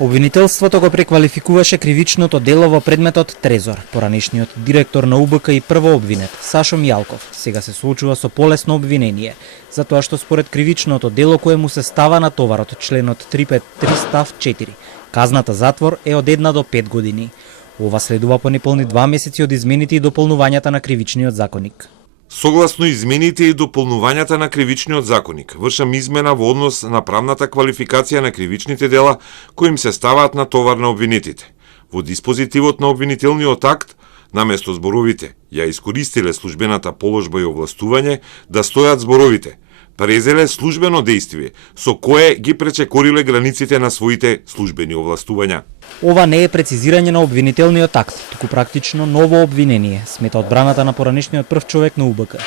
Обвинителството го преквалификуваше кривичното дело во предметот Трезор. Поранешниот директор на УБК и прво обвинет, Сашо Мијалков, сега се соочува со полесно обвинение, затоа што според кривичното дело кое му се става на товарот, членот 353 став 4, казната затвор е од 1 до 5 години. Ова следува по неполни 2 месеци од измените и дополнувањата на кривичниот законник. Согласно измените и дополнувањата на кривичниот законник, вршам измена во однос на правната квалификација на кривичните дела кои им се ставаат на товар на обвинетите. Во диспозитивот на обвинителниот акт, наместо зборовите ја искористиле службената положба и овластување, да стојат зборовите презеле службено дејствие со кое ги пречекориле границите на своите службени овластувања. Ова не е прецизирање на обвинителниот акт, туку практично ново обвинение, смета одбраната на поранешниот прв човек на УБК.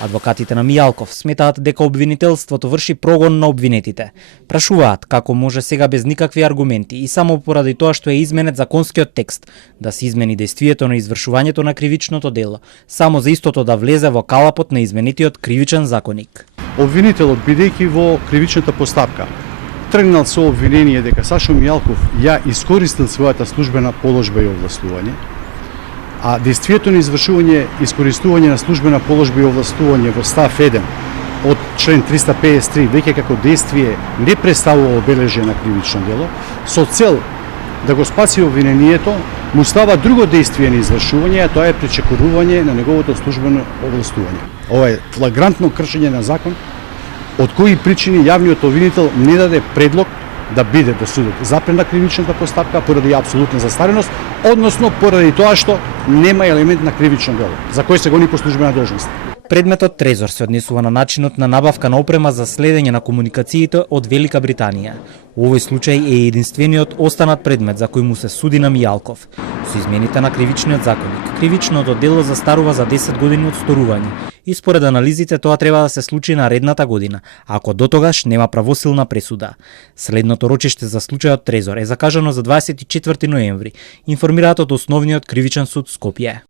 Адвокатите на Мијалков сметаат дека обвинителството врши прогон на обвинетите. Прашуваат како може сега без никакви аргументи и само поради тоа што е изменет законскиот текст да се измени дејствието на извршувањето на кривичното дело, само за истото да влезе во калапот на изменетиот кривичен законник. Обвинителот, бидејќи во кривичната постапка, тргнал со обвинение дека Сашо Мијалков ја искористил својата службена положба и овластување, а дејствието на извршување искористување на службена положба и овластување во став 1 од член 353 веќе како дејствие не представува обележје на кривично дело, со цел да го спаси обвинението, му става друго дејствие на извршување, а тоа е пречекорување на неговото службено овластување. Ова е флагрантно кршење на закон, од кои причини јавниот обвинител не даде предлог да биде до судот запрена кривичната постапка поради апсолутна застареност, односно поради тоа што нема елемент на кривично дело, за кој се гони по службена должност. Предметот Трезор се однесува на начинот на набавка на опрема за следење на комуникациите од Велика Британија. Овој случај е единствениот останат предмет за кој му се суди на Мијалков. Со измените на кривичниот законник, кривичното дело застарува за 10 години од сторување и според анализите тоа треба да се случи наредната година, ако дотогаш нема правосилна пресуда. Следното рочиште за случајот Трезор е закажано за 24 ноември, информираат од Основниот кривичен суд Скопје.